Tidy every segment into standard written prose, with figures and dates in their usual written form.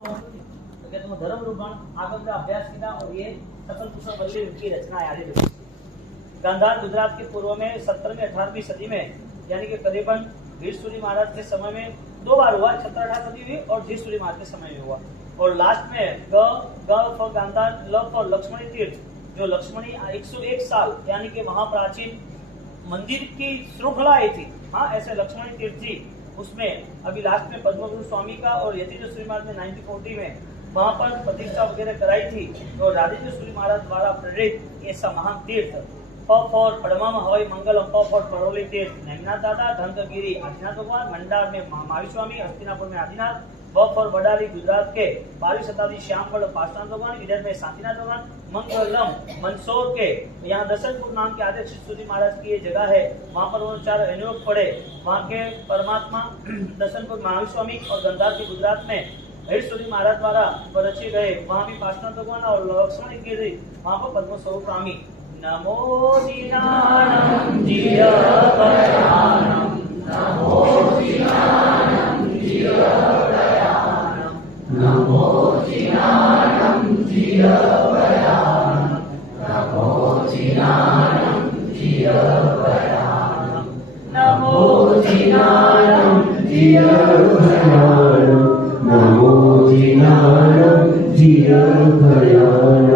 तो धर्म रूपण આગળ का अभ्यास किया और ये सकल कुशल वल्ली उनकी रचना आदि रही। गांधार गुजरात के पूर्व में 17वीं 18वीं सदी में यानी कि करीबन धीरसूरी महाराज के समय में दो बार हुआ, 17-18 सदी हुई और धीरसूरी महाराज के समय में हुआ। और लास्ट में ग फॉर गांधार, ल फॉर लक्ष्मणी तीर्थ, जो लक्ष्मणी 101 साल यानी कि वहां प्राचीन मंदिर की श्रृंखला आई थी। हाँ, ऐसे लक्ष्मणी तीर्थ जी, उसमें अभी लास्ट में पद्मगुरु स्वामी का और यतीन्द्र सूरी महाराज ने 1940 में वहां पर प्रतिष्ठा वगैरह कराई थी। तो राजेंद्र सूरी महाराज द्वारा प्रेरित ऐसा महान तीर्थ फॉर पड़मा में हवाई मंगल फॉर परोली तीर्थ, नेमिनाथ दादा, धनगिरी आदिनाथ भगवान, मंडार में महावीर स्वामी, हस्तिनापुर में आदिनाथ, फॉर बडाली गुजरात के 12वीं शताब्दी श्यामफल पार्श्वनाथ भगवान, विदर्भ में शांतिनाथ भगवान, मंगलम मंदसौर के यहाँ दशरथपुर नाम के आदि सूरी महाराज की ये जगह है। वहाँ पर वो 4 अनुयोग पड़े। वहाँ के परमात्मा दशरथपुर महावीर स्वामी और गंधार के गुजरात में सूरी महाराज द्वारा रचे गए। वहाँ भी पार्श्वनाथ भगवान और लक्ष्मण गिरी, वहाँ पर पद्म स्वरूप स्वामी। नमो दीनानां जियभयानां, नमो दीनानां जियभयानां, नमो दीनानां जियभयानां, नमो दीनानां जियभयानां, नमो दीनानां जियभयानां, नमो दीनानां जियभयानां,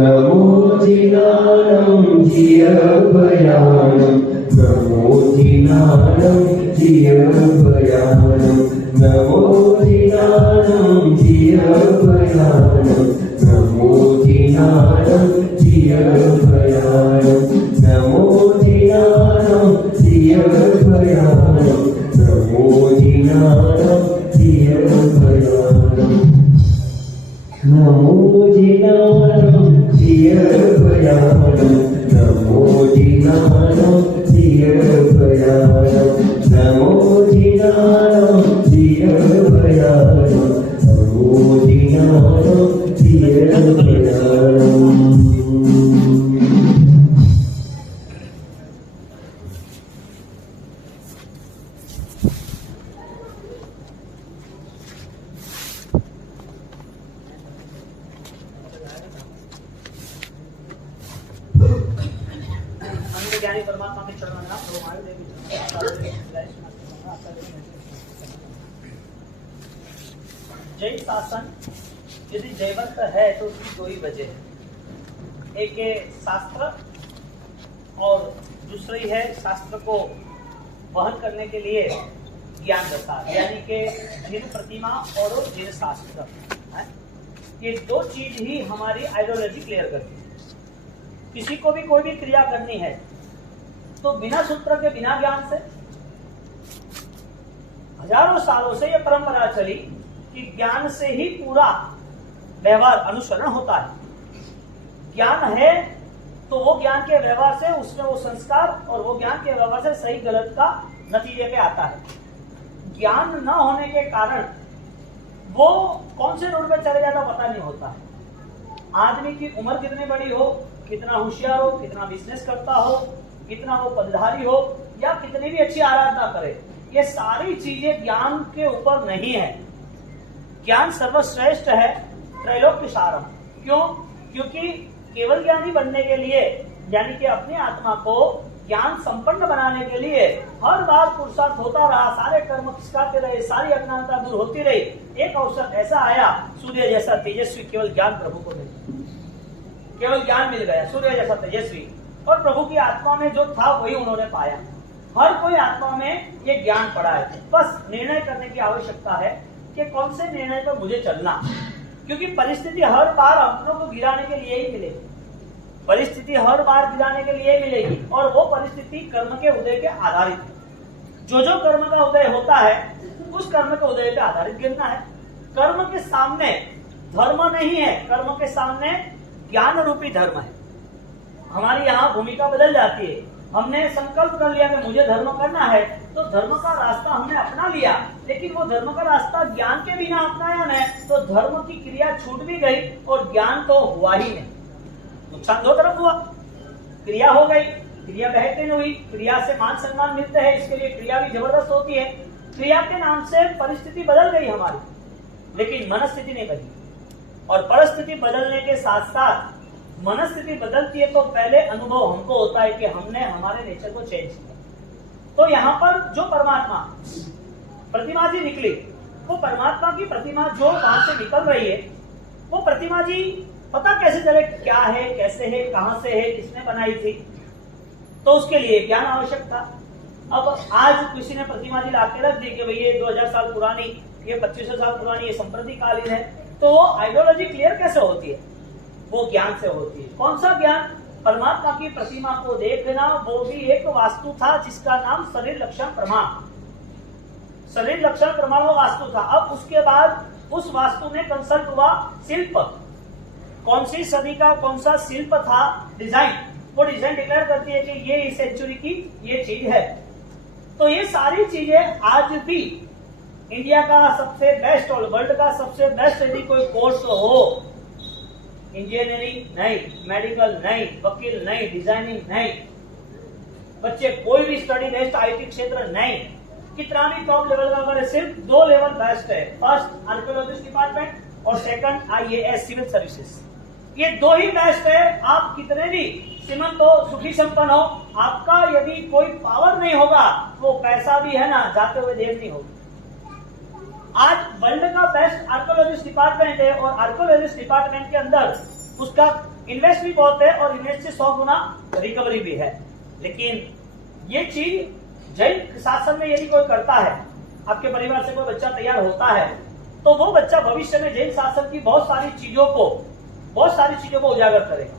नमो दीनानां जियभयानां, नमो दीनानां जियभयानां, नमो दीनानां जियभयानां, नमो दीनानां जियभयानां, नमो दीनानां जियभयानां, नमो दीनानां जियभयानां, नमो दीनानां जियभयानां, नमो दीनानां जियभयानां, नमो दीनानां जियभयानां, नमो दीनानां जियभयानां। ज्ञानी परमात्मा के चरण में जय शासन यदि जयवंत है तो उसकी दो ही वजह है। एक है शास्त्र और दूसरी है शास्त्र को वहन करने के लिए ज्ञान दशा, यानी कि जिन प्रतिमा और जिन शास्त्र, ये दो चीज ही हमारी आइडियोलॉजी क्लियर करती है। किसी को भी कोई भी क्रिया करनी है तो बिना सूत्र के, बिना ज्ञान से, हजारों सालों से यह परंपरा चली कि ज्ञान से ही पूरा व्यवहार अनुसरण होता है। ज्ञान है तो वो ज्ञान के व्यवहार से उसमें वो संस्कार और वो ज्ञान के व्यवहार से सही गलत का नतीजे पे आता है। ज्ञान न होने के कारण वो कौन से रोड पे चले जाता पता नहीं होता है। आदमी की उम्र कितनी बड़ी हो, कितना होशियार हो, कितना बिजनेस करता हो, कितना वो पदधारी हो या कितनी भी अच्छी आराधना करे, ये सारी चीजें ज्ञान के ऊपर नहीं है। ज्ञान सर्वश्रेष्ठ है, त्रैलोक्य सारम। क्यों? क्योंकि केवल ज्ञानी बनने के लिए, यानी कि अपनी आत्मा को ज्ञान संपन्न बनाने के लिए हर बार पुरुषार्थ होता रहा, सारे कर्म खिसकाते रहे, सारी अज्ञानता दूर होती रही। एक अवसर ऐसा आया, सूर्य जैसा तेजस्वी, केवल ज्ञान प्रभु को मिल, केवल ज्ञान मिल गया, सूर्य जैसा तेजस्वी, और प्रभु की आत्मा में जो था वही उन्होंने पाया। हर कोई आत्मा में ये ज्ञान पड़ा है। बस निर्णय करने की आवश्यकता है कि कौन से निर्णय पर मुझे चलना, क्योंकि परिस्थिति हर बार अपनों को गिराने के लिए ही मिलेगी। परिस्थिति हर बार गिराने के लिए मिलेगी और वो परिस्थिति कर्म के उदय के आधारित है। जो जो कर्म का उदय होता है उस कर्म के उदय पे आधारित गिरना है। कर्म के सामने धर्म नहीं है, कर्म के सामने ज्ञान रूपी धर्म है। हमारी यहाँ भूमिका बदल जाती है। हमने संकल्प कर लिया कि मुझे धर्म करना है, तो धर्म का रास्ता हमने अपना लिया, लेकिन वो धर्म का रास्ता ज्ञान के बिना अपनाया नहीं, तो धर्म की क्रिया छूट भी गई और ज्ञान तो हुआ ही नहीं। नुकसान दो तरफ हुआ, क्रिया हो गई, क्रिया बेहतरीन हुई, क्रिया से मान सम्मान मिलते हैं, इसके लिए क्रिया भी जबरदस्त होती है। क्रिया के नाम से परिस्थिति बदल गई हमारी। लेकिन मनस्थिति नहीं बदली। और परिस्थिति बदलने के साथ साथ मनस्थिति बदलती है तो पहले अनुभव हमको होता है कि हमने हमारे नेचर को चेंज किया। तो यहाँ पर जो परमात्मा प्रतिमा जी निकली, वो परमात्मा की प्रतिमा जो वहां से निकल रही है, वो प्रतिमा जी पता कैसे चले क्या है, कैसे है, कहां से है, किसने बनाई थी? तो उसके लिए ज्ञान आवश्यक था। अब आज किसी ने प्रतिमा जी लाके रख दी कि भाई ये 2000 साल पुरानी, ये 2500 साल पुरानी, ये संप्रतिकालीन है, तो वो आइडियोलॉजी क्लियर कैसे होती है? वो ज्ञान से होती है। कौन सा ज्ञान? परमात्मा की प्रतिमा को देखना, वो भी एक वास्तु था जिसका नाम शरीर लक्षण प्रमाण, शरीर लक्षण प्रमाण वो वास्तु था। अब उसके बाद उस वास्तु में कंसल्ट हुआ शिल्प, कौन सी सदी का कौन सा शिल्प था, डिजाइन, वो डिजाइन डिक्लेयर करती है कि ये इस सेंचुरी की ये चीज है। तो ये सारी चीजें आज भी इंडिया का सबसे बेस्ट और वर्ल्ड का सबसे बेस्ट यदि कोई कोर्स हो, इंजीनियरिंग नहीं, मेडिकल नहीं, वकील नहीं, डिजाइनिंग नहीं, बच्चे कोई भी स्टडी बेस्ड आईटी क्षेत्र नहीं, कितना भी टॉप लेवल का अगर सिर्फ 2 लेवल बेस्ट है, फर्स्ट आर्कियोलॉजिस्ट डिपार्टमेंट और सेकंड आईएएस सिविल सर्विसेज, ये 2 ही बेस्ट है। आप कितने भी श्रीमंत हो, सुखी संपन्न हो, आपका यदि कोई पावर नहीं होगा, वो पैसा भी है ना जाते हुए देर नहीं होगी। आज वर्ल्ड का बेस्ट आर्कियोलॉजिस्ट डिपार्टमेंट है और आर्कियोलॉजिस्ट डिपार्टमेंट के अंदर उसका इन्वेस्ट भी बहुत है और इन्वेस्ट से 100 गुना रिकवरी भी है। लेकिन ये चीज जैन शासन में यदि कोई करता है, आपके परिवार से कोई बच्चा तैयार होता है, तो वो बच्चा भविष्य में जैन शासन की बहुत सारी चीजों को उजागर करेगा।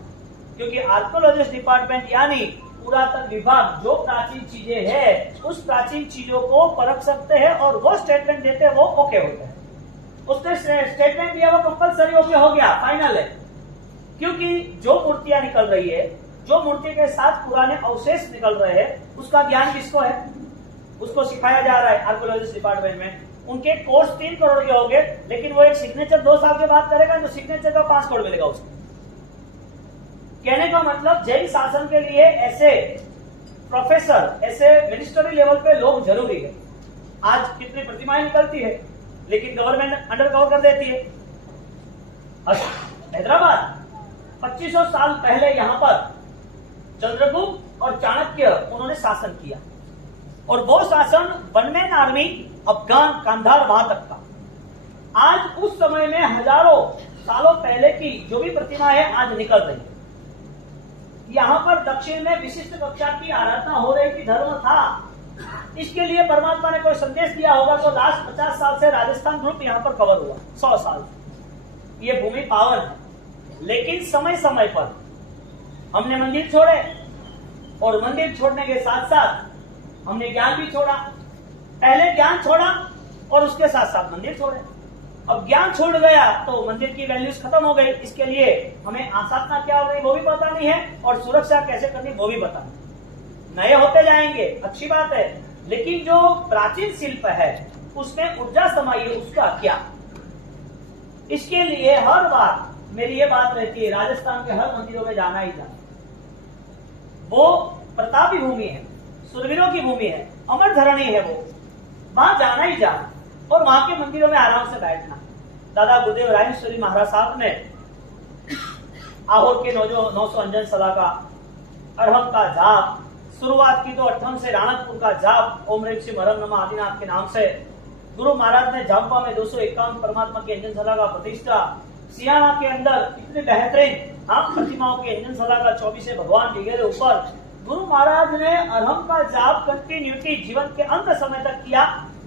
क्योंकि आर्कियोलॉजिस्ट डिपार्टमेंट यानी पुरातन विभाग जो प्राचीन चीजें हैं, उस प्राचीन चीजों को परख सकते हैं और वो स्टेटमेंट देते हैं, वो ओके होते हैं। उसने स्टेटमेंट दिया, वो कंपलसरी ओके हो गया, फाइनल है। क्योंकि जो मूर्तियां निकल रही है, जो मूर्ति के साथ पुराने अवशेष निकल रहे हैं, उसका ज्ञान किसको है? उसको सिखाया जा रहा है आर्कियोलॉजिस्ट डिपार्टमेंट में। उनके कोर्स 3 करोड़ के होंगे, लेकिन वो एक सिग्नेचर 2 साल के बाद करेगा तो सिग्नेचर का 5 करोड़ मिलेगा उसको। कहने का मतलब जैन शासन के लिए ऐसे प्रोफेसर, ऐसे मिनिस्ट्री लेवल पे लोग जरूरी है। आज कितनी प्रतिमाएं निकलती है, लेकिन गवर्नमेंट अंडर कवर कर देती है। हैदराबाद 2500 साल पहले यहाँ पर चंद्रगुप्त और चाणक्य उन्होंने शासन किया, और वो शासन वनमैन आर्मी अफगान कांधार वहां तक था। आज उस समय में हजारों सालों पहले की जो भी प्रतिमा है आज निकल रही है। यहाँ पर दक्षिण में विशिष्ट कक्षा की आराधना हो रही थी, धर्म था। इसके लिए परमात्मा ने कोई संदेश दिया होगा। तो लास्ट 50 साल से राजस्थान ग्रुप यहाँ पर कवर हुआ, 100 साल ये भूमि पावन है। लेकिन समय समय पर हमने मंदिर छोड़े, और मंदिर छोड़ने के साथ साथ हमने ज्ञान भी छोड़ा। पहले ज्ञान छोड़ा और उसके साथ साथ मंदिर छोड़े। अब ज्ञान छोड़ गया तो मंदिर की वैल्यूज खत्म हो गई। इसके लिए हमें आसाधना क्या हो रही वो भी पता नहीं है, और सुरक्षा कैसे करनी वो भी पता नहीं। नए होते जाएंगे, अच्छी बात है, लेकिन जो प्राचीन शिल्प है उसमें ऊर्जा समाई है, उसका क्या? इसके लिए हर बार मेरी ये बात रहती है, राजस्थान के हर मंदिरों में जाना ही जाना। वो प्रतापी भूमि है, सुरवीरों की भूमि है, अमर धरणी है, वो वहां जाना ही जाना, और वहां के मंदिरों में आराम से बैठना। दादा गुरुदेव रायेश्वरी महाराज साहब ने आहोर के 900 अंजन सला का, अरहम का जाप शुरुआत की, तो अठम से राणकपुर का जाप ओम ह्रीं श्रीं हरम नमः आदिनाथ के नाम से। गुरु महाराज ने झांपा में 251 परमात्मा के अंजन सला का प्रतिष्ठा। सियाना के अंदर इतने बेहतरीन प्रतिमाओं के अंजन सला का 24 भगवान डिगेरे ऊपर। गुरु महाराज ने अरहम का जाप कंटिन्यूटी जीवन के अंत समय तक किया।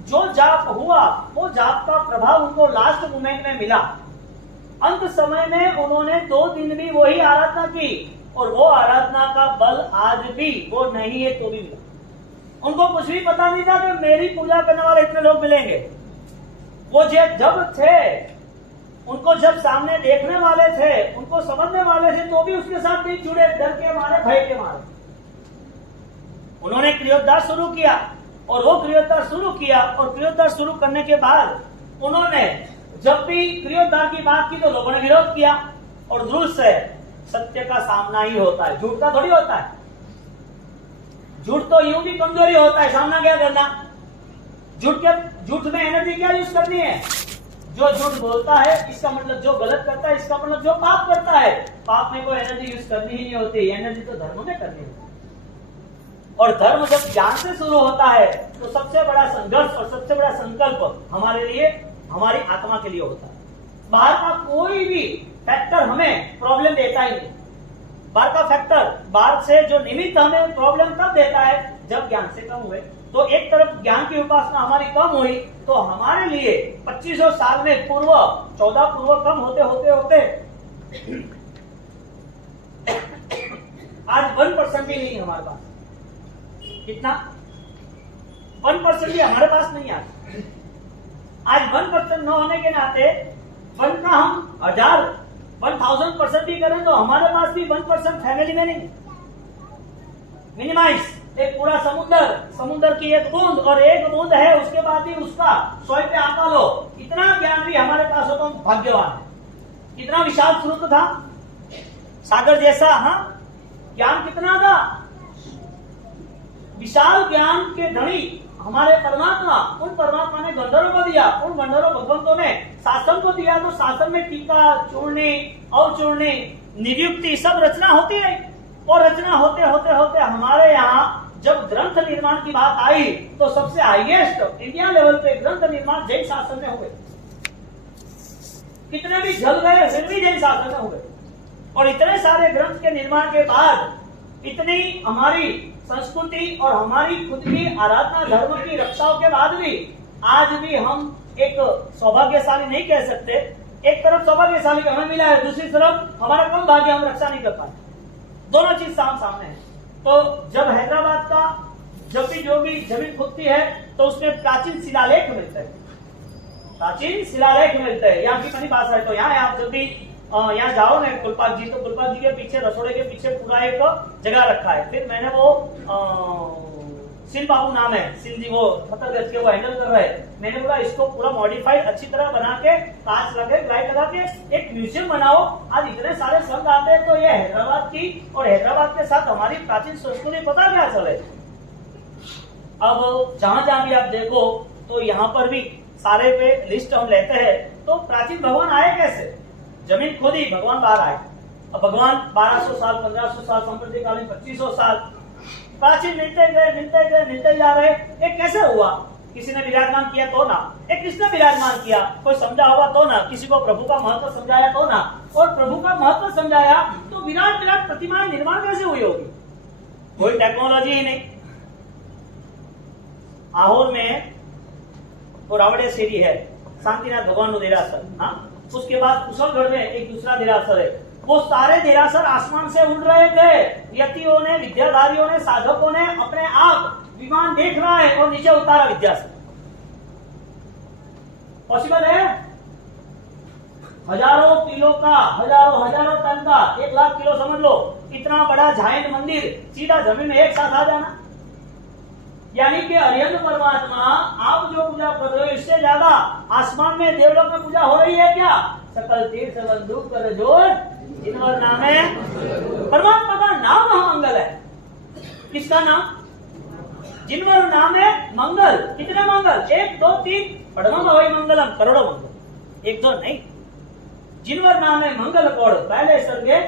जो जाप हुआ वो जाप का प्रभाव उनको लास्ट मोमेंट में मिला। अंत समय में उन्होंने 2 दिन भी वही आराधना की, और वो आराधना का बल आज भी वो नहीं है तो भी मिला। उनको कुछ भी पता नहीं था कि मेरी पूजा करने वाले इतने लोग मिलेंगे। वो जब थे, उनको जब सामने देखने वाले थे, उनको समझने वाले थे, तो भी उसके साथ नहीं जुड़े, डर के मारे, भय के मारे। उन्होंने क्रियोद्धार शुरू किया, और वो क्रियोद्धार शुरू किया, और क्रियोद्धार शुरू करने के बाद उन्होंने जब भी क्रियोद्धार की बात की तो लोगों ने विरोध किया। और ध्रुव से सत्य का सामना ही होता है, झूठ का थोड़ी होता है। झूठ तो यूं भी कमजोरी होता है, सामना क्या करना। झूठ में एनर्जी क्या यूज करनी है? जो झूठ बोलता है इसका मतलब जो गलत करता है, इसका मतलब जो पाप करता है। पाप में कोई एनर्जी यूज करनी ही नहीं होती, एनर्जी तो धर्म में करनी होती है। और धर्म जब ज्ञान से शुरू होता है तो सबसे बड़ा संघर्ष और सबसे बड़ा संकल्प हमारे लिए, हमारी आत्मा के लिए होता है। बाहर का कोई भी फैक्टर हमें प्रॉब्लम देता ही नहीं। बाहर का फैक्टर, बाहर से जो निमित्त हमें प्रॉब्लम तब देता है जब ज्ञान से कम हुए। तो एक तरफ ज्ञान की उपासना हमारी कम हुई तो हमारे लिए 2500 साल में पूर्व 14 पूर्व कम होते होते होते आज 1% भी नहीं हमारे पास। कितना? 1% भी हमारे पास नहीं आज 1% न होने के नाते 1 का हम 1000% भी करें तो हमारे पास भी 1% फैमिली में नहीं। मिनिमाइज एक पूरा समुद्र की एक बूंद, और एक बूंद है उसके बाद भी उसका 100 पे आका लो, इतना ज्ञान भी हमारे पास हो तो हम भाग्यवान है। कितना विशाल स्रोत था, सागर जैसा। हाँ, ज्ञान कितना था, विशाल ज्ञान के धनी हमारे परमात्मा। उन परमात्मा ने गंधर्व को दिया, उन गंधर्व भगवंतों ने शासन को दिया, तो शासन में टीका चूड़नी और चूड़नी नियुक्ति सब रचना होती है। और रचना होते होते होते हमारे यहाँ जब ग्रंथ निर्माण की बात आई तो सबसे हाईएस्ट इंडिया लेवल पे ग्रंथ निर्माण जैन शासन में हुए। कितने भी जल गए फिर भी जैन शासन में हुए। और इतने सारे ग्रंथ के निर्माण के बाद, इतनी हमारी संस्कृति और हमारी खुद की आराधना धर्म की रक्षाओं के बाद भी आज भी हम एक सौभाग्यशाली नहीं कह सकते। एक तरफ सौभाग्यशाली हमें मिला है, दूसरी तरफ हमारा कम भाग्य, हम रक्षा नहीं कर पाए। दोनों चीज सामने है। तो जब हैदराबाद का जब भी जो भी जमीन खुदती है तो उसमें प्राचीन शिलालेख मिलते हैं, प्राचीन शिलालेख मिलते हैं। यहाँ की अपनी भाषा है तो यहाँ आप जब भी यहाँ जाओ ना कुलपात जी, तो कुलपात जी के पीछे, रसोड़े के पीछे पूरा एक जगह रखा है। फिर मैंने वो सिल बाबू नाम है, सिल जी, वो 70 गज के वो हैंडल कर रहे हैं। मैंने बोला इसको पूरा मॉडिफाइड अच्छी तरह बना के, कांच लगे, लाइट लगा के एक म्यूजियम बनाओ। आज इतने सारे संत आते हैं तो ये हैदराबाद की और हैदराबाद के साथ हमारी प्राचीन संस्कृति पता क्या चले। अब जहां जहां भी आप देखो तो यहाँ पर भी सारे पे लिस्ट हम लेते हैं। तो प्राचीन भगवान आए कैसे? जमीन खोदी, भगवान बाहर आए। अब भगवान 1200 साल, 1500 साल, संप्रतिकालीन 2500 साल प्राचीन मिलते जा रहे। एक कैसे हुआ? किसी ने विराजमान किया तो ना, एक किसने विराजमान किया, कोई समझा होगा तो ना, किसी को प्रभु का महत्व समझाया तो ना। और प्रभु का महत्व समझाया तो विराट विराट प्रतिमाएं निर्माण कैसे हुई होगी? कोई टेक्नोलॉजी ही नहीं। आहोर में वो रावड़े सीरी है, शांतिनाथ भगवान नु देरासर। हाँ, उसके बाद कुशलगढ़ में एक दूसरा देरासर है। वो सारे देरासर आसमान से उड़ रहे थे। यतियों ने, विद्याधारियों ने, साधकों ने अपने आप विमान देख रहा है और नीचे उतारा विद्यासागर। पॉसिबल है? हजारों किलो का, हजारों टन का, 1 लाख किलो समझ लो, इतना बड़ा जायंट मंदिर सीधा जमीन में एक साथ आ जाना। यानी कि अरिहंत परमात्मा आप जो पूजा कर रहे हो इससे ज्यादा आसमान में देवलोक में पूजा हो रही है क्या? सकल तीर्थ बंधु कर जोड़ जिनवर नाम है। परमात्मा का नाम महामंगल है। किसका नाम? जिनवर नाम है मंगल। कितने मंगल? 1 2 3 पढ़म वही मंगलम, करोड़ों मंगल, 1 2 नहीं। जिनवर नाम है मंगल कौड़ पहले स्वर्गे,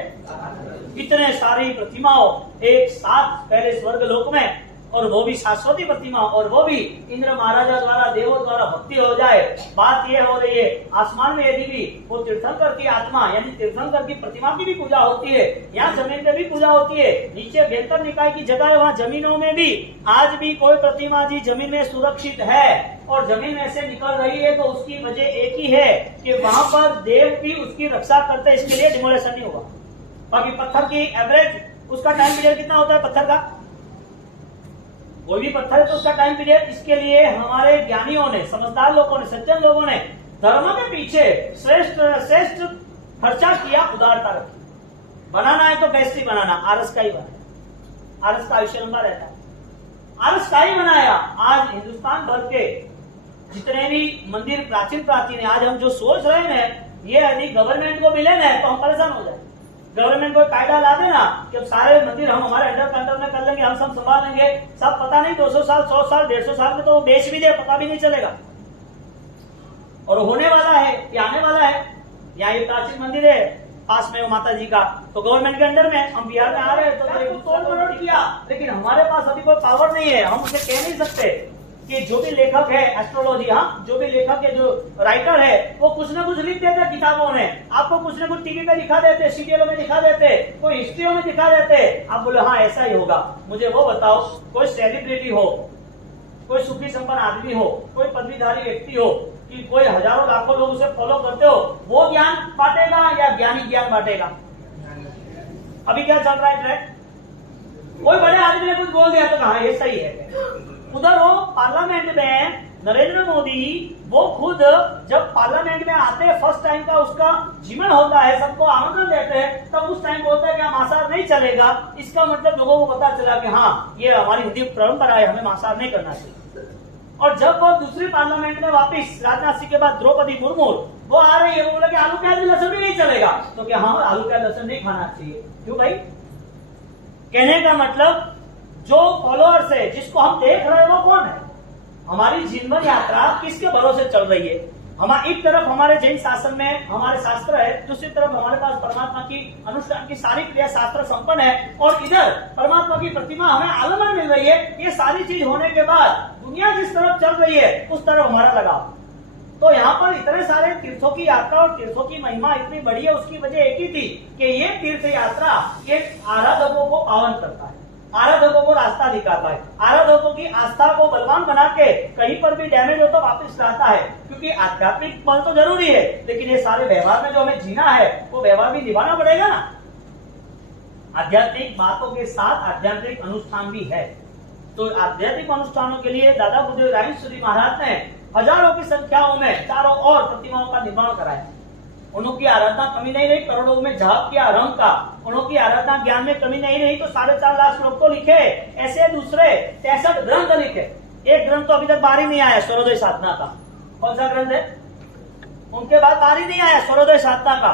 इतने सारी प्रतिमाओं एक साथ पहले स्वर्ग लोक में, और वो भी शाश्वती प्रतिमा, और वो भी इंद्र महाराजा द्वारा, देवों द्वारा भक्ति हो जाए। बात ये हो रही है आसमान में यदि भी वो तीर्थंकर की आत्मा यानी तीर्थंकर की प्रतिमा की भी पूजा होती है, यहाँ जमीन पे भी पूजा होती है। नीचे बेहतर निकाय की जगह है, वहाँ जमीनों में भी आज भी कोई प्रतिमा जी जमीन में सुरक्षित है और जमीन में से निकल रही है तो उसकी वजह एक ही है कि वहां पर देव भी उसकी रक्षा करते हैं, इसके लिए डिमोलेशन नहीं होगा। बाकी पत्थर की एवरेज उसका टाइम पीरियड कितना होता है? पत्थर का कोई भी पत्थर है तो उसका टाइम पीरियड, इसके लिए हमारे ज्ञानियों ने, समझदार लोगों ने, सज्जन लोगों ने धर्म के पीछे श्रेष्ठ खर्चा किया, उदारता रखी। बनाना है तो बेस्ट ही बनाना, आरस का ही बनाना, आरस का आयुष्य लंबा रहता है, आरस का ही बनाया। आज हिंदुस्तान भर के जितने भी मंदिर प्राचीन है, आज हम जो सोच रहे हैं ये यदि गवर्नमेंट को मिले ना तो हम परेशान हो जाए। गवर्नमेंट को कायदा ला देना कि अब सारे मंदिर हम हमारे अंडर में कर लेंगे, हम सब संभाल लेंगे, सब पता नहीं 200 साल 100 साल 150 साल में तो वो बेच भी दे, पता भी नहीं चलेगा। और होने वाला है, ये आने वाला है। यहाँ ये प्राचीन मंदिर है पास में वो माता जी का, तो गवर्नमेंट के अंडर में हम बिहार में आ रहे हैं तो देखो तोड़ मरोड़ किया, लेकिन हमारे पास अभी कोई पावर नहीं है, हम उसे कह नहीं सकते कि जो भी लेखक है एस्ट्रोलॉजी, हाँ जो भी लेखक है, जो राइटर है, वो कुछ ना कुछ लिख देते किताबों में, आपको कुछ ना कुछ टीवी पे दिखा देते, सीरियलों में दिखा देते, कोई हिस्ट्रियों में दिखा देते, आप बोले हाँ ऐसा ही होगा। मुझे वो बताओ, कोई सेलिब्रिटी हो, कोई सुखी संपन्न आदमी हो, कोई पदवीधारी व्यक्ति हो, कि कोई हजारों लाखों लोग उसे फॉलो करते हो, वो ज्ञान बांटेगा या ज्ञानी ज्ञान बांटेगा? अभी क्या चल रहा है ट्रेंड? कोई बड़े आदमी ने कुछ बोल दिया तो कहा ये सही है। उधर वो पार्लियामेंट में नरेंद्र मोदी, वो खुद जब पार्लियामेंट में आते हैं फर्स्ट टाइम का उसका जीवन होता है, सबको आमंत्रण देते हैं, तब उस टाइम बोलता है कि मांसाहार नहीं चलेगा। इसका मतलब लोगों को पता चला कि हाँ ये हमारी हिंदी परंपरा है, हमें मांसाहार नहीं करना चाहिए। और जब वो दूसरी पार्लियामेंट में वापस राजनाथ सिंह के बाद द्रौपदी मुर्मू वो आ रही है, वो बोला कि आलू प्याज लहसुन भी नहीं चलेगा, तो क्या हाँ आलू प्याज लहसुन नहीं खाना चाहिए? क्यों भाई? कहने का मतलब जो फॉलोअर्स है, जिसको हम देख रहे हैं, वो कौन है? हमारी जीवन यात्रा किसके भरोसे चल रही है? हमारी एक तरफ हमारे जैन शासन में हमारे शास्त्र है, दूसरी तरफ हमारे पास परमात्मा की अनुष्ठान की सारी क्रिया शास्त्र संपन्न है, और इधर परमात्मा की प्रतिमा हमें आलमन मिल रही है। ये सारी चीज होने के बाद दुनिया जिस तरफ चल रही है उस तरफ हमारा लगाव। तो यहाँ पर इतने सारे तीर्थों की यात्रा और तीर्थों की महिमा इतनी बड़ी है, उसकी वजह एक ही थी कि ये तीर्थ यात्रा ये आराधकों को पावन करता है, आराधकों को रास्ता दिखाता है, आराधकों की आस्था को बलवान बना के कहीं पर भी डैमेज हो तो वापस लाता है। क्योंकि आध्यात्मिक बल तो जरूरी है, लेकिन ये सारे व्यवहार में जो हमें जीना है वो व्यवहार भी निभाना पड़ेगा ना। आध्यात्मिक बातों के साथ आध्यात्मिक अनुष्ठान भी है। तो आध्यात्मिक अनुष्ठानों के लिए दादा गुरुदेव रायेश्वरी महाराज ने हजारों की संख्याओं में चारों ओर प्रतिमाओं का निर्माण कराया। उनकी आराधना कमी नहीं रही, करोड़ों में जाप किया रंग का, उनकी आराधना ज्ञान में कमी नहीं रही, तो 4.5 लाख श्लोक तो लिखे, ऐसे दूसरे 63 ग्रंथ लिखे। एक ग्रंथ तो अभी तक बाहर ही नहीं आया सूर्योदय साधना का। कौन सा ग्रंथ है? उनके बाद बाहर ही नहीं आया सूर्योदय साधना का।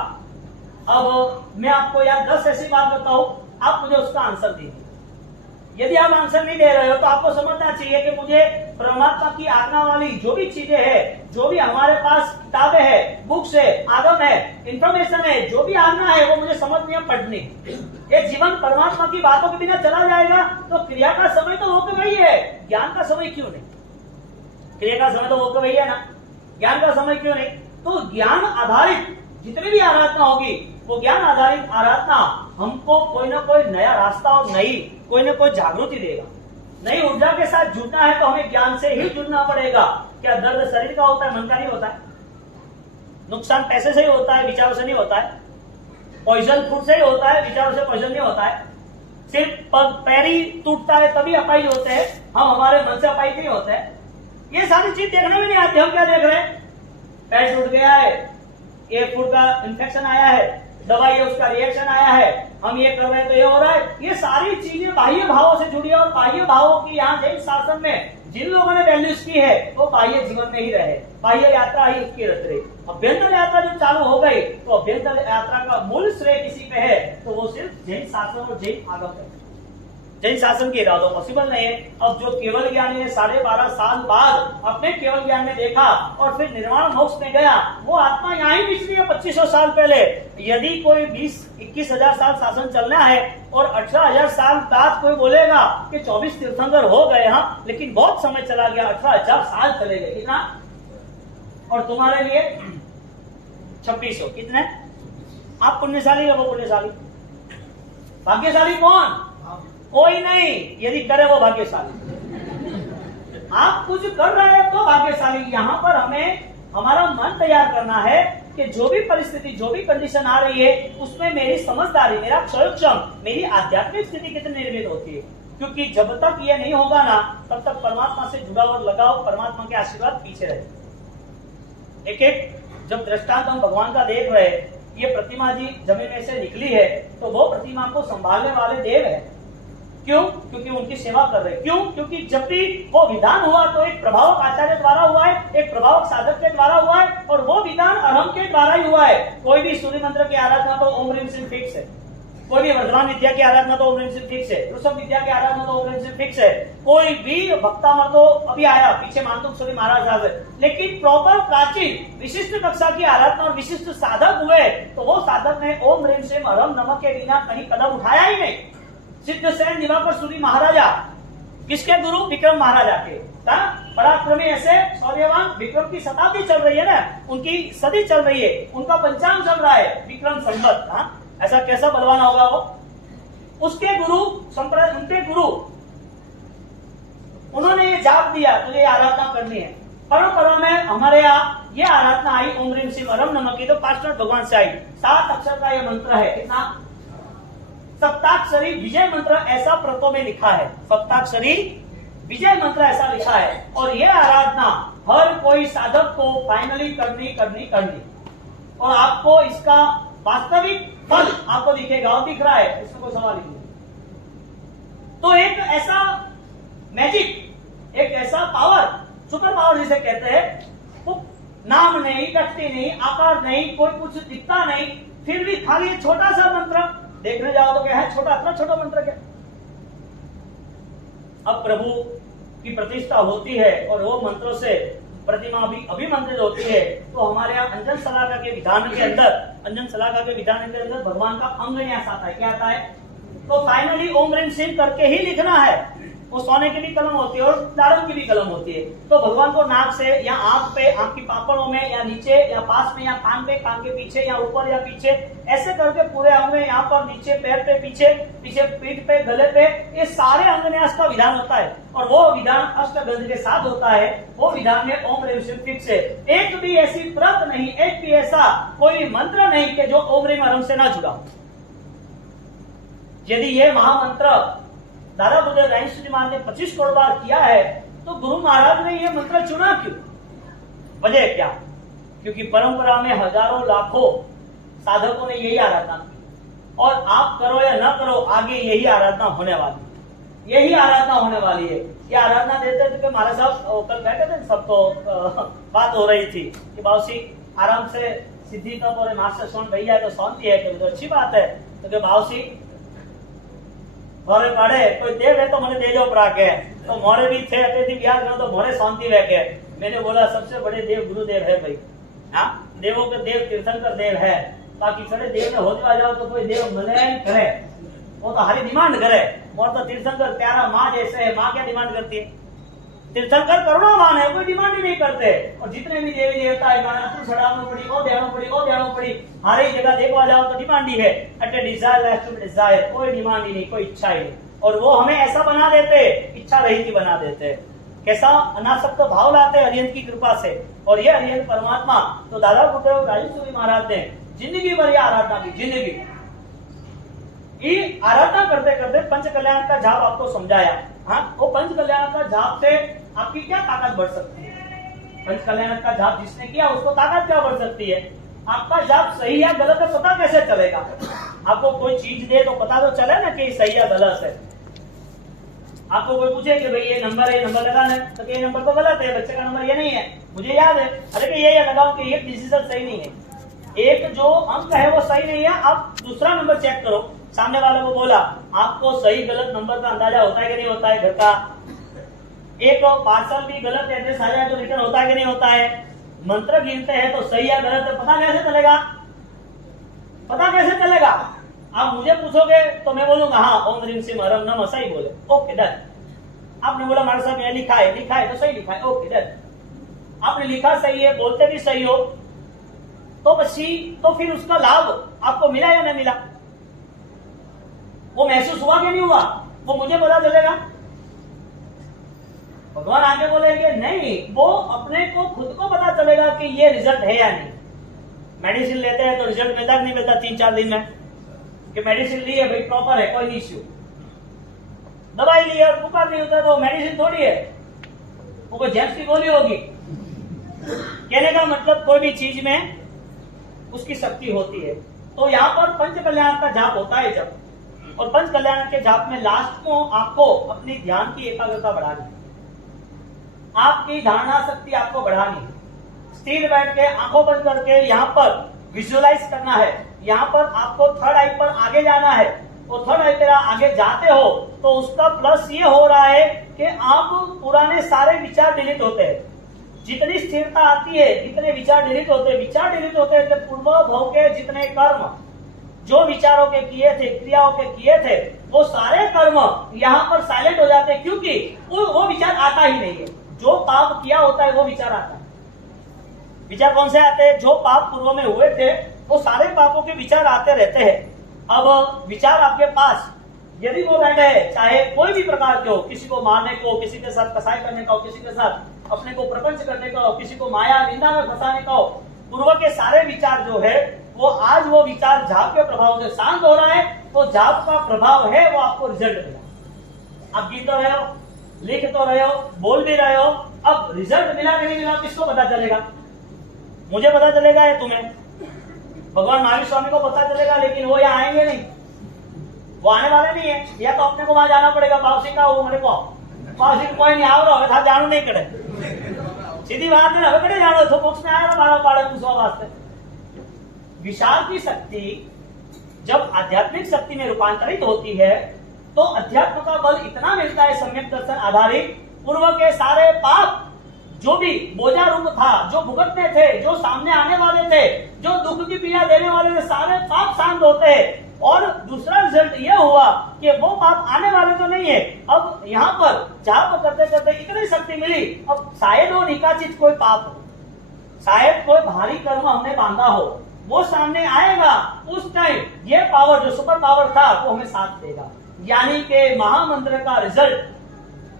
अब मैं आपको यार 10 ऐसी बात बताऊं, आप मुझे उसका आंसर दीजिए। यदि आप आंसर नहीं दे रहे हो तो आपको समझना चाहिए कि मुझे परमात्मा की आज्ञा वाली जो भी चीजें हैं, जो भी हमारे पास किताबें हैं, बुक्स है, आगम है, इंफॉर्मेशन है, जो भी आज्ञा है वो मुझे समझनी है, पढ़नी। ये जीवन परमात्मा की बातों के बिना चला जाएगा तो क्रिया का समय तो वो के वही है, ज्ञान का समय क्यों नहीं? क्रिया का समय तो वो के वही है ना, ज्ञान का समय क्यों नहीं? तो ज्ञान आधारित जितनी भी आराधना होगी, वो ज्ञान आधारित आराधना हमको कोई ना कोई नया रास्ता और नई कोई ना कोई जागृति देगा। नई ऊर्जा के साथ जुड़ना है तो हमें ज्ञान से ही जुड़ना पड़ेगा। क्या दर्द शरीर का होता है, मन का नहीं होता है? नुकसान पैसे से ही होता है, विचारों से नहीं होता है। पॉइजन फूड से ही होता है, विचारों से पॉइजन नहीं होता है। सिर्फ पैर ही टूटता है तभी अपाहिज होते हैं, हम हमारे मन से अपाहिज नहीं होते हैं। ये सारी चीज देखने में नहीं आती। हम क्या देख रहे हैं? पैर टूट गया है, एयर फूड का इन्फेक्शन आया है, दवाई है उसका रिएक्शन आया है, हम ये कर रहे हैं तो ये हो रहा है। ये सारी चीजें बाह्य भावों से जुड़ी है, और बाह्य भावों की यहाँ जैन शासन में जिन लोगों ने वैल्यूज की है वो बाह्य जीवन में ही रहे, बाह्य यात्रा ही उसकी रत रही। अभ्यंतर यात्रा जो चालू हो गई तो अभ्यंतर यात्रा का मूल श्रेय किसी पे है तो वो सिर्फ जैन शासन और जैन आगम है। जैन शासन की इरादों पॉसिबल नहीं है। अब जो केवल ज्ञानी ने 12.5 साल बाद अपने केवल ज्ञान में देखा और फिर निर्वाण मोक्ष में गया, वो आत्मा यहाँ ही पिछली है 2500 साल पहले। यदि कोई 20-21 हजार साल शासन चलना है और 18,000 साल बाद कोई बोलेगा कि 24 तीर्थंकर हो गए, हाँ लेकिन बहुत समय चला गया, 18,000 साल चले गए, कितना? और तुम्हारे लिए 2600, कितने? आप पुण्यशाली हो, वो पुण्यशाली। भाग्यशाली कौन? कोई नहीं, यदि करे वो भाग्यशाली। आप कुछ कर रहे हैं तो भाग्यशाली। यहाँ पर हमें हमारा मन तैयार करना है कि जो भी परिस्थिति, जो भी कंडीशन आ रही है उसमें मेरी समझदारी, मेरा क्षण, मेरी आध्यात्मिक स्थिति कितनी निर्मित होती है। क्योंकि जब तक ये नहीं होगा ना, तब तक परमात्मा से जुड़ा हुआ लगाओ, परमात्मा के आशीर्वाद पीछे रहे। एक जब दृष्टांत हम भगवान का देख रहे, ये प्रतिमा जी जमीन में से निकली है तो वो प्रतिमा को संभालने वाले देव है। क्यों? क्योंकि उनकी सेवा कर रहे। क्यों? क्योंकि जब भी वो विधान हुआ तो एक प्रभावक आचार्य द्वारा हुआ है, एक प्रभावक साधक के द्वारा हुआ है, और वो विधान अहम के द्वारा ही हुआ है। कोई भी सूर्य मंत्र की आराधना तो ओम ह्रीम सिंह फिक्स है, कोई भी वर्धमान विद्या की आराधना तो ओम ह्रीम से फिक्स है, ऋषभ विद्या की आराधना तो ओम ह्रीम से फिक्स है। कोई भी भक्तामर तो अभी आया पीछे मानतुक महाराज साहब है, लेकिन प्रॉपर प्राचीन विशिष्ट कक्षा की आराधना और विशिष्ट साधक हुए तो वो साधक ने ओम ह्रीम से हरम नमः के बिना कहीं कदम उठाया ही नहीं। सिद्ध सेन दिवाकर सूरी महाराजा किसके गुरु? विक्रम महाराजा के। पराक्रमी ऐसे शौर्यवान, विक्रम की शताब्दी चल रही है ना, उनकी सदी चल रही है, उनका पंचांग चल रहा है विक्रम संवत। ऐसा कैसा बलवान होगा वो? उसके गुरु संप्रदाय, उनके गुरु उन्होंने ये जाप दिया तुझे आराधना करनी है। परंपरा में हमारे यहाँ ये आराधना आई ओम ह्रीम सिंह हरम नमः की, तो पार्षद भगवान से आई। 7 अक्षर का ये मंत्र है। कितना? सप्ताक्षरी विजय मंत्र ऐसा प्रतो में लिखा है, सप्ताक्षरी विजय मंत्र ऐसा लिखा है। और ये आराधना हर कोई साधक को फाइनली करनी और आपको इसका वास्तविक फल आपको दिखेगा। और दिख रहा है, इसमें कोई सवाल नहीं। तो एक ऐसा मैजिक, एक ऐसा पावर, सुपर पावर जिसे कहते हैं, वो नाम नहीं, कटती नहीं, आकार नहीं, कोई कुछ दिखता नहीं, फिर भी खाली छोटा सा मंत्र देखने जाओ तो क्या है, छोटा, इतना छोटा मंत्र क्या। अब प्रभु की प्रतिष्ठा होती है और वो मंत्रों से प्रतिमा भी अभिमंत्रित होती है, तो हमारे यहाँ अंजन सलाका के विधान के अंदर भगवान का अंग न्यास आता है। क्या आता है? तो फाइनली ओम ह्रीम सिंह करके ही लिखना है। वो सोने की भी कलम होती है और दारंग की भी कलम होती है। तो भगवान को नाक से या आंख पे, आंख की पापड़ों में, या नीचे या पास में, या कान पे, कान के पीछे, या ऊपर या पीछे, ऐसे करके पूरे अंग में, यहाँ पर नीचे पैर पे, पीछे पीठ पे, गले पे, ये सारे अंगन्यास का विधान होता है। और वो विधान अष्टगंध के साथ होता है। वो विधान में ओम ह्रीम सिंह फिक्स है। एक भी ऐसी व्रत नहीं, एक भी ऐसा कोई मंत्र नहीं कि जो ओम ह्रीम हरम से ना जुड़ा। यदि ये महामंत्र दादा बुद्धदेव रायन जी महाराज ने 25 करोड़ बार किया है, तो गुरु महाराज ने ये मंत्र चुना क्यों? वजह क्या? क्योंकि परंपरा में हजारों लाखों साधकों ने यही आराधना की, और आप करो या ना करो, आगे यही आराधना होने वाली है। यही आराधना होने वाली है। ये आराधना देते थे कि महाराज साहब कल बैठे थे, सब तो बात हो रही थी कि बाबूसी आराम से सिद्धि तप और मास्टर सोन भैया तो शांति है, तो अच्छी बात है। तो बाबूसी मोरे पड़े कोई देव है तो मैंने दे जाओ परा के, तो मोरे भी थे अतिथि ब्याज में, तो मोरे शांति वह के। मैंने बोला सबसे बड़े देव गुरुदेव है भाई। हाँ, देवों के देव तीर्थंकर देव है। ताकि खड़े देव में होते आ जाओ तो कोई देव मने करे, वो तो हरी डिमांड करे। और तो तीर्थंकर प्यारा माँ जैसे है, माँ क्या डिमांड करती है? तीर्थंकर करुणावान है, कोई डिमांड ही नहीं करते। और जितने भी देवी देवता है, पड़ी, ओ देना पड़ी, हर एक जगह देखवा जाओ तो डिमांड ही है। अटे डिजायर, कोई डिमांड ही नहीं, कोई इच्छा ही नहीं। और वो हमें ऐसा बना देते, इच्छा रहित ही बना देते। कैसा अनासक्त भाव लाते हरियंत की कृपा से। और ये हरियंत परमात्मा तो दादा गुरुदेव राजन महाराज ने जिंदगी भर आराधना की, जिंदगी आराधना करते करते पंच कल्याण का जाप आपको समझाया। हाँ, वो पंच कल्याण का जाप से आपकी क्या ताकत बढ़ सकती है? पंच कल्याण का जाप जिसने किया उसको ताकत क्या बढ़ सकती है? आपका जाप सही या गलत है पता कैसे चलेगा? आपको कोई चीज दे तो पता तो चले ना कि सही या गलत है। आपको कोई पूछे कि भाई ये नंबर है, नंबर लगाना है, तो ये नंबर तो गलत है, बच्चे का नंबर ये नहीं है, मुझे याद है। अरे कि ये लगाओ कि ये डिसीजन सही नहीं है, एक जो अंक है वो सही नहीं है, आप दूसरा नंबर चेक करो। सामने वाले को बोला, आपको सही गलत नंबर का अंदाजा होता है कि नहीं होता है? घर का एक पार्सल भी गलत एड्रेस आ जाए तो रिटर्न होता है कि नहीं होता है? मंत्र गिनते हैं तो सही या गलत है पता कैसे चलेगा? पता कैसे चलेगा? आप मुझे पूछोगे तो मैं बोलूंगा हाँ ओम ह्रीम सिंह हरम नमः सही बोले, ओके डन। आपने बोला हमारे साहब ये लिखा है तो सही लिखा है, ओके डन। आपने लिखा सही है, बोलते भी सही हो, तो फिर उसका लाभ आपको मिला या नहीं मिला? वो महसूस हुआ कि नहीं हुआ? वो मुझे पता चलेगा। भगवान आगे बोलेंगे नहीं, वो अपने को खुद को पता चलेगा कि ये रिजल्ट है या नहीं। मेडिसिन लेते हैं तो रिजल्ट मिलता नहीं मिलता 3-4 दिन में कि मेडिसिन ली है भाई प्रॉपर है, कोई इश्यू। दवाई ली और बुखार नहीं होता तो मेडिसिन थोड़ी है, वो कोई जेम्स की गोली होगी। कहने का मतलब कोई भी चीज में उसकी शक्ति होती है। तो यहाँ पर पंच कल्याण का जाप होता है जब, और पंच कल्याण के जाप में लास्ट को आपको अपनी ध्यान की एकाग्रता बढ़ानी, आपकी धारणा शक्ति आपको बढ़ानी। स्थिर बैठ के आंखों बंद करके यहाँ पर विजुअलाइज करना है। यहाँ पर आपको थर्ड आई पर आगे जाना है, और थर्ड आई पर आगे जाते हो तो उसका प्लस ये हो रहा है कि आप पुराने सारे विचार डिलीट होते हैं। जितनी स्थिरता आती है जितने विचार डिलीट होते हैं, विचार डिलीट होते हैं, पूर्व भव के जितने कर्म जो विचारों के किए थे, क्रियाओं के किए थे, वो सारे कर्म यहाँ पर साइलेंट हो जाते हैं, क्योंकि वो विचार आता ही नहीं है। जो पाप किया होता है वो विचार आता है। विचार कौन से आते हैं? जो पाप पूर्व में हुए थे वो सारे पापों के विचार आते रहते हैं। अब विचार आपके पास यदि वो बैठे हैं, चाहे कोई भी प्रकार के हो, किसी को मारने को, किसी के साथ कसाई करने का हो, किसी के साथ अपने को प्रपंच करने का हो, किसी को माया निंदा में फंसाने का हो, पूर्व के सारे विचार जो है वो आज वो विचार जाप के प्रभाव से शांत हो रहा है, तो जाप का प्रभाव है वो आपको रिजल्ट मिला। आप गिन तो रहे हो, लिख तो रहे हो, बोल भी रहे हो, अब रिजल्ट मिला नहीं मिला किसको पता चलेगा? मुझे पता चलेगा या तुम्हें? भगवान महावीर स्वामी को पता चलेगा, लेकिन वो यहाँ आएंगे नहीं, वो आने वाले नहीं है। या तो अपने को वहां जाना पड़ेगा, वापसी का वो मेरे को वापसी कोई नहीं आओ रहा था, जानू नहीं करे सीधी बात है। હવે કડે જાણો છો બોક્સ में आया मारा पाड़े पूछवा वास्ते। विचार की शक्ति जब आध्यात्मिक शक्ति में रूपांतरित होती है तो अध्यात्म का बल इतना मिलता है, सम्यक दर्शन आधारित, पूर्व के सारे पाप जो भी बोझा रूप था, जो भुगतने थे, जो सामने आने वाले थे, जो दुख की पीड़ा देने वाले थे, सारे पाप शांत होते हैं। और दूसरा रिजल्ट यह हुआ कि वो पाप आने वाले तो नहीं है। अब यहाँ पर जाप करते करते इतनी शक्ति मिली, अब शायद वो निकाचित कोई पाप हो, शायद कोई भारी कर्म हमने बांधा हो, वो सामने आएगा, उस टाइम ये पावर जो सुपर पावर था वो हमें साथ देगा। यानी कि महामंत्र का रिजल्ट,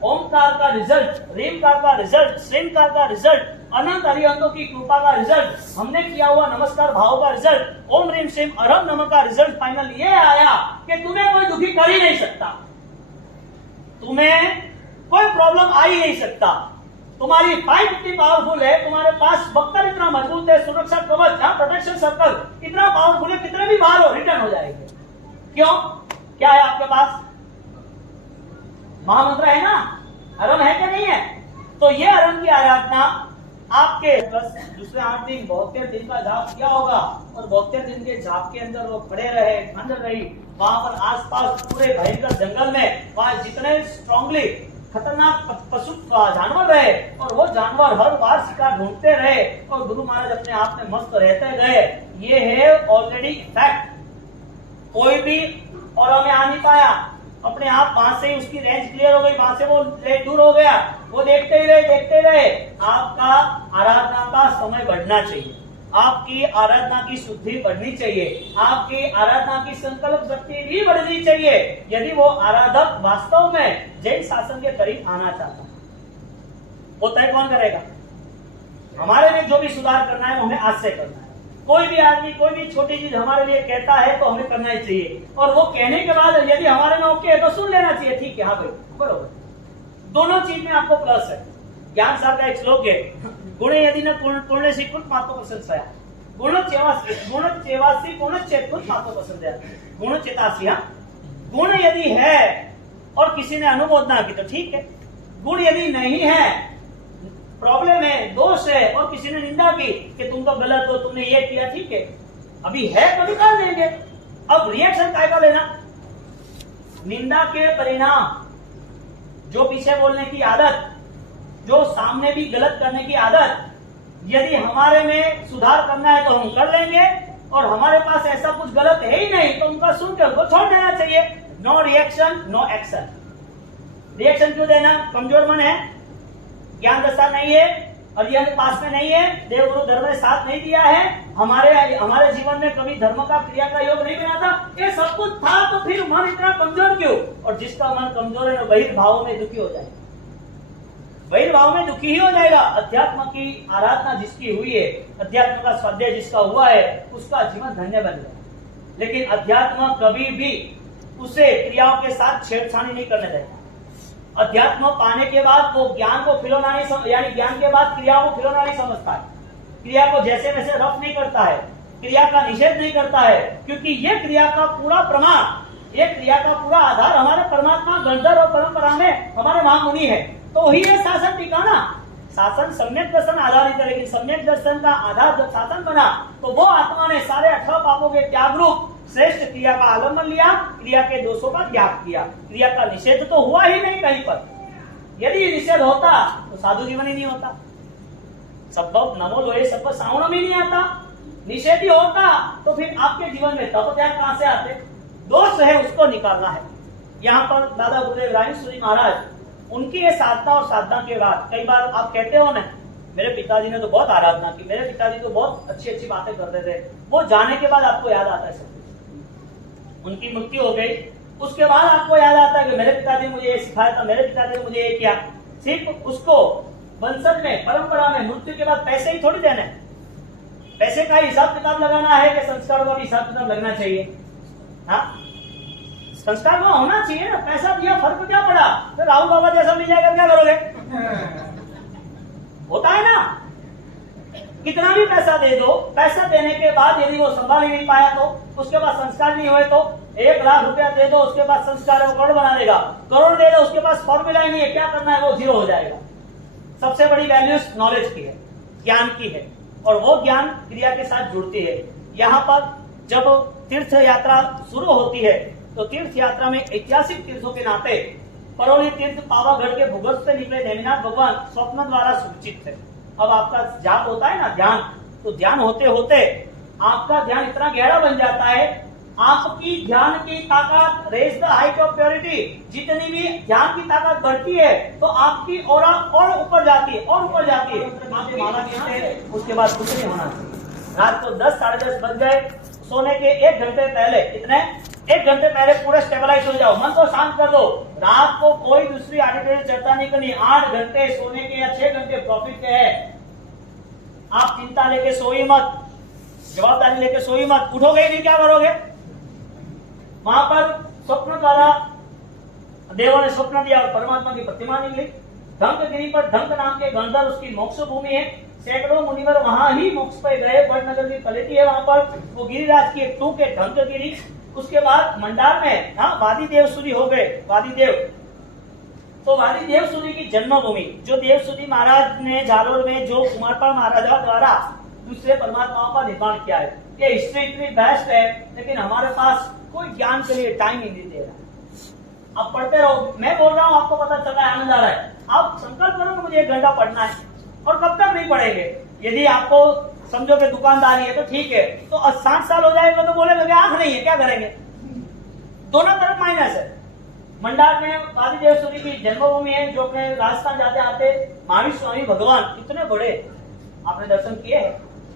ओमकार का रिजल्ट, रीमकार का रिजल्ट, श्रीमकार का रिजल्ट, अनंत हरिहंतों की कृपा का रिजल्ट, हमने किया हुआ नमस्कार भाव का रिजल्ट, ओम रीम श्रीम अरहम नमः का रिजल्ट फाइनल ये आया कि तुम्हें कोई दुखी कर ही नहीं सकता, तुम्हें कोई प्रॉब्लम आ ही नहीं सकता। तुम्हारी फाइट इतनी पावरफुल है, तुम्हारे पास बख्तर इतना मजबूत है, सुरक्षा कवच, प्रोटेक्शन सर्कल इतना पावरफुल है, कितने भी बाहर हो रिटर्न हो जाएंगे। क्यों? क्या है आपके पास? महामंत्र है ना, अरम है कि नहीं है? तो ये अरम की आराधना आपके दूसरे 8 दिन 72 दिन का जाप किया होगा, और 72 दिन के जाप के अंदर वो खड़े रहे, ठंड रही, वहां पर आसपास पूरे भयंकर जंगल में वहां जितने स्ट्रांगली खतरनाक पशु जानवर रहे, और वो जानवर हर बार शिकार ढूंढते रहे, और गुरु महाराज अपने आप में मस्त रहते गए। ये है ऑलरेडी फैक्ट। कोई भी और हमें आ नहीं पाया, अपने आप वहां से ही उसकी रेंज क्लियर हो गई, वहां से वो दूर हो गया, वो देखते ही रहे। आपका आराधना का समय बढ़ना चाहिए, आपकी आराधना की शुद्धि बढ़नी चाहिए, आपकी आराधना की संकल्प शक्ति भी बढ़नी चाहिए, यदि वो आराधक वास्तव में जैन शासन के करीब आना चाहता है। वो तय कौन करेगा? हमारे में जो भी सुधार करना है वो हमें आज से करना है। कोई भी आदमी कोई भी छोटी चीज हमारे लिए कहता है तो हमें करना ही चाहिए, और वो कहने के बाद यदि हमारे में ओके है तो सुन लेना चाहिए, ठीक है, हाँ भाई बरोबर। दोनों चीज में आपको प्लस है। ज्ञान साहब का एक श्लोक है, गुण यदि न पूर्ण से कुछ मातो पसंद है, गुण चेवासी पूर्ण चेत मातो पसंद है, गुण चेतासी। गुण यदि है और किसी ने अनुमोदना की तो ठीक है, गुण यदि नहीं है, प्रॉब्लम है, दोष है, और किसी ने निंदा की कि तुम तो गलत हो, तुमने ये किया, ठीक है, अभी है तो निकाल देंगे। अब रिएक्शन काय का लेना? निंदा के परिणाम, जो पीछे बोलने की आदत, जो सामने भी गलत करने की आदत, यदि हमारे में सुधार करना है तो हम कर लेंगे, और हमारे पास ऐसा कुछ गलत है ही नहीं तो उनका सुनकर उनको छोड़ देना चाहिए। No reaction no action. Reaction क्यों देना? कमजोर मन है, ज्ञान दशा नहीं है, और यह पास में नहीं है, देव गुरु धर्म ने साथ नहीं दिया है, हमारे जीवन में कभी धर्म का क्रिया का योग नहीं बना था, ये सब कुछ था, तो फिर मन इतना कमजोर क्यों? और जिसका मन कमजोर है बहिर्भाव में दुखी हो जाएगा, बहिर्भाव में दुखी ही हो जाएगा। अध्यात्म की आराधना जिसकी हुई है, अध्यात्म का स्वाध्याय जिसका हुआ है, उसका जीवन धन्य बन गया। लेकिन अध्यात्म कभी भी उसे क्रियाओं के साथ छेड़छाड़ी नहीं करने देता। अध्यात्म पाने के बाद वो ज्ञान को खिलौना नहीं, यानी ज्ञान के बाद क्रिया को खिलौना नहीं समझता है, क्रिया को जैसे वैसे रफ नहीं करता है, क्रिया का निषेध नहीं करता है, क्योंकि ये क्रिया का पूरा प्रमाण, ये क्रिया का पूरा आधार हमारे परमात्मा गंधर्व और परंपरा में हमारे महामुनि है। तो वही है शासन टिकाना। शासन सम्यक दर्शन आधारित है, लेकिन सम्यक दर्शन का आधार जब शासन बना तो वो आत्मा ने सारे 18 पापों के त्याग रूप श्रेष्ठ क्रिया का आलम्बन लिया, क्रिया के दोषों का त्याग किया। क्रिया का निषेध तो हुआ ही नहीं कहीं पर। यदि निषेध होता तो साधु जीवन ही नहीं होता। संभव नमो लोहे सब सावण में नहीं आता। निषेध ही होता तो फिर आपके जीवन में तप त्याग कहां से आते? दोष है उसको निकालना है। यहाँ पर दादा गुरुदेव रायेश्वरी जी महाराज उनकी ये साधना और साधना के बाद कई बार आप कहते हो ना, मेरे पिताजी ने तो बहुत आराधना की, मेरे पिताजी तो बहुत अच्छी अच्छी बातें करते थे, वो जाने के बाद आपको याद आता है सब कुछ। उनकी मृत्यु हो गई, उसके बाद आपको याद आता है कि मेरे पिताजी ने मुझे ये सिखाया था, मेरे पिताजी ने मुझे ये किया। सिर्फ उसको वंशज में परंपरा में मृत्यु के बाद पैसे ही थोड़ी देने, पैसे का हिसाब किताब लगाना है कि संस्कारों का भी हिसाब किताब लगना चाहिए। हाँ, संस्कार वहां होना चाहिए ना। पैसा दिया, फर्क क्या पड़ा? तो राहुल बाबा जैसा मिल जाएगा क्या करोगे? होता है ना, कितना भी पैसा दे दो, पैसा देने के बाद यदि वो संभाल ही नहीं पाया तो, उसके बाद संस्कार नहीं हुए तो 1 लाख रुपया दे दो, उसके बाद संस्कार है वो करोड़ बना देगा। करोड़ दे दो, उसके पास फॉर्मूला ही नहीं है, क्या करना है वो जीरो हो जाएगा। सबसे बड़ी वैल्यूज नॉलेज की है, ज्ञान की है, और वो ज्ञान क्रिया के साथ जुड़ती है। यहाँ पर जब तीर्थ यात्रा शुरू होती है तो तीर्थ यात्रा में ऐतिहासिक तीर्थों के नाते परौली तीर्थ पावागढ़ के भूगर्भ से निकले नेमिनाथ भगवान स्वप्न द्वारा सूचित थे। अब आपका जाप होता है ना, ध्यान, तो ध्यान होते होते आपका ध्यान इतना गहरा बन जाता है, आपकी ध्यान की ताकत raise the height of purity, जितनी भी ध्यान की ताकत बढ़ती है तो आपकी ऑरा और ऊपर जाती है और ऊपर जाती है। आप माला गिनते हैं, उसके बाद कुछ नहीं होना चाहिए। रात को 10 साढ़े 10 बज गए, सोने के 1 घंटे पहले, इतने 1 घंटे पहले पूरे स्टेबलाइज हो जाओ, मन को शांत कर दो। रात को कोई दूसरी आर्टिफिशियल चर्चा नहीं करनी। 8 घंटे सोने के या 6 घंटे प्रॉफिट के है। आप चिंता लेके सोई मत, जवाबदारी लेके सोई मत, उठोगे ही नहीं, क्या करोगे? वहां पर स्वप्न द्वारा देवों ने स्वप्न दिया और परमात्मा की प्रतिमा निकली। धंकगिरी पर धंक नाम के गंधर्व उसकी मोक्ष भूमि है। सैकड़ों मुनिवर वहां ही मोक्ष पे गए। बड़नगर की कलेटी है वहां पर, वो गिरिराज की एक टूक है धंकगिरी। उसके बाद मंडार में वादी देवसूरी हो गए, वादी देव। तो वादी देवसूरी की जन्मभूमि, जो देवसूरी महाराज ने जालोर में जो कुमारपाल महाराजा द्वारा दूसरे परमात्माओं का निर्माण किया है। ये हिस्ट्री इतनी बेस्ट है, लेकिन हमारे पास कोई ज्ञान के लिए टाइम ही नहीं दे रहा। आप पढ़ते रहो, मैं बोल रहा हूँ, आपको पता चल रहा है, आनंद आ रहा है। आप संकल्प करो मुझे 1 घंटा पढ़ना है, और कब तक नहीं पढ़ेंगे? यदि आपको समझो कि दुकानदारी है तो ठीक है, तो 60 साल हो जाएगा तो बोलेंगे आंख नहीं है, क्या करेंगे? दोनों तरफ माइनस है। मंडार में वादी देवसूरी की जन्मभूमि है, जो अपने राजस्थान जाते आते महावीर स्वामी भगवान इतने बड़े, आपने दर्शन किए हैं?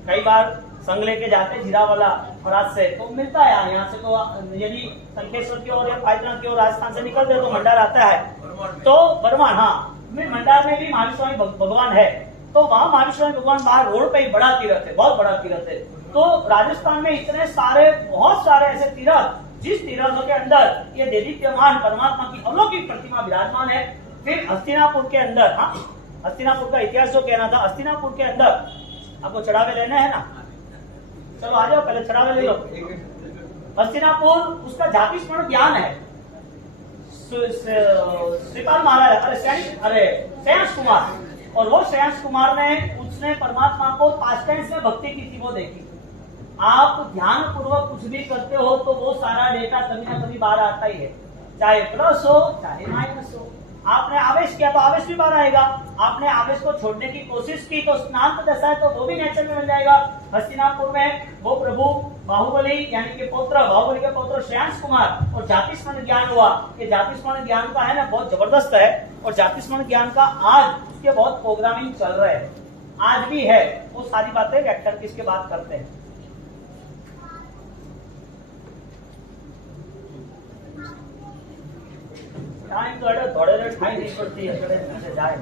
कई बार संग लेके जाते जीरावाला फराज से, तो मिलता है यहाँ से। तो यदि संकेश्वर की ओर या पाइतना की ओर राजस्थान से निकलते तो मंडार आता है, तो बर्मान, हाँ, मंडार में भी महावीर स्वामी भगवान है। तो वहां महावीर स्वामी भगवान बाहर रोड पे ही बड़ा तीर्थ है, बहुत बड़ा तीर्थ है। तो राजस्थान में इतने सारे, बहुत सारे ऐसे तीर्थ, जिस तीर्थों के अंदर ये देदीप्यमान परमात्मा की अलौकिक प्रतिमा विराजमान है। फिर हस्तिनापुर के अंदर, हाँ, हस्तिनापुर का इतिहास जो कहना था, हस्तिनापुर के अंदर आपको चढ़ावे लेने हैं ना, चलो आ जाओ, पहले चढ़ावे ले लो। हस्तिनापुर उसका जाति स्मरण ज्ञान है। श्रीपाल महाराज, श्रेयांश कुमार, और वो श्रेयांश कुमार ने, उसने परमात्मा को पास्ट टेंस में भक्ति की थी, वो देखी। आप ध्यान पूर्वक कुछ भी करते हो तो वो सारा डेटा कभी ना कभी बाहर आता ही है, चाहे प्लस हो चाहे माइनस हो। आपने आवेश किया तो आवेश भी बाहर आएगा। आपने आवेश को छोड़ने की कोशिश की तो स्नान दशा है तो वो भी नेचर में मिल जाएगा। हस्तिनापुर में वो प्रभु बाहुबली यानी कि बाहुबली के पौत्र श्रेयांश कुमार और जाति स्मरण ज्ञान हुआ। ये जाति स्मरण ज्ञान का है ना, बहुत जबरदस्त है। और जाति स्मरण ज्ञान का आज उसके बहुत प्रोग्रामिंग चल रहे हैं, आज भी है। वो सारी बातें व्याख्यान की इसके बाद करते हैं। टाइम तो थोड़े देर खाई नहीं पड़ती है, जाए।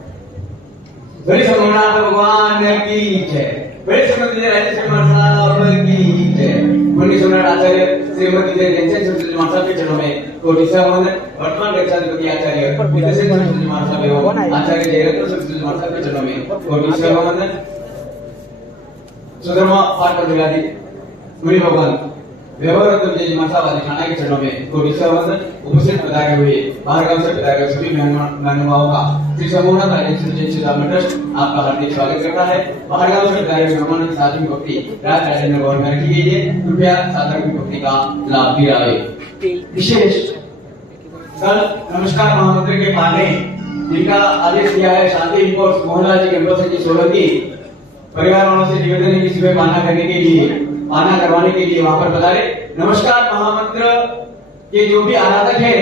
बड़े सोमनाथ भगवान की जय, बड़े सोमनाथ राजेश कुमार साहब की जय, बड़े सोमनाथ आचार्य श्रीमती जय जैसे सुशील माता के चरणों में कोटि से वंदन। वर्तमान रक्षाधिपति आचार्य विदेश सुशील माता एवं आचार्य जयरत्न सुशील माता के चरणों में कोटि से वंदन। सुधर्मा पाठ मिलादी गुरु भगवान व्यवहार जी मसावादी थाना के चरणों में कोटि से उपस्थित पधारे हुए बाहर गांव से पधारे हुए सभी मेहमानों का श्री समूह ट्रस्ट आपका हार्दिक स्वागत करता है। बाहर गांव से पधारे हुए मेहमानों की साथ में भक्ति रात राजेंद्र भवन में रखी गई है। कृपया साधक की भक्ति का लाभ दिलावे। विशेष कल नमस्कार महामंत्र के पाने जिनका आदेश दिया है शांति रिपोर्ट मोहनलाल जी गंगोत्री जी सोलंकी परिवार वालों से निवेदन है कि सुबह पाना करने के लिए पाना करवाने के लिए वहां पर पधारे। नमस्कार महामंत्र के जो भी आराधक है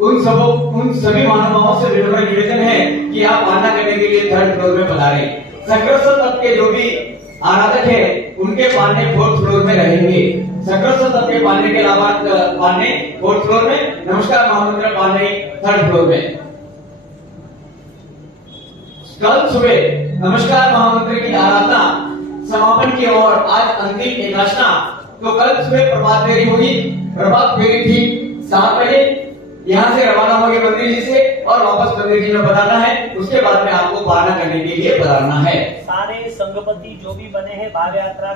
उन सभी महानुभावों से विनम्र निवेदन है कि आप पाना करने के लिए 3rd फ्लोर में पधारे। सक्रस्थ तत्व के जो भी आराधक है उनके पाने 4th फ्लोर में रहेंगे। सक्रस्थ तत्व के पाने के अलावा पाने 4th फ्लोर में, नमस्कार महामंत्र पाने 3rd फ्लोर में। कल सुबह नमस्कार महामंत्र की आराधना समापन की और आज अंतिम एकादशना। तो कल सुबह प्रभात फेरी होगी। प्रभात फेरी थी 7 बजे यहाँ से रवाना होगी मंदिर जी से और वापस मंदिर जी में पधारना है। उसके बाद में आपको पाना करने के लिए पधारना है। सारे संघपति जो भी बने हैं भाव यात्रा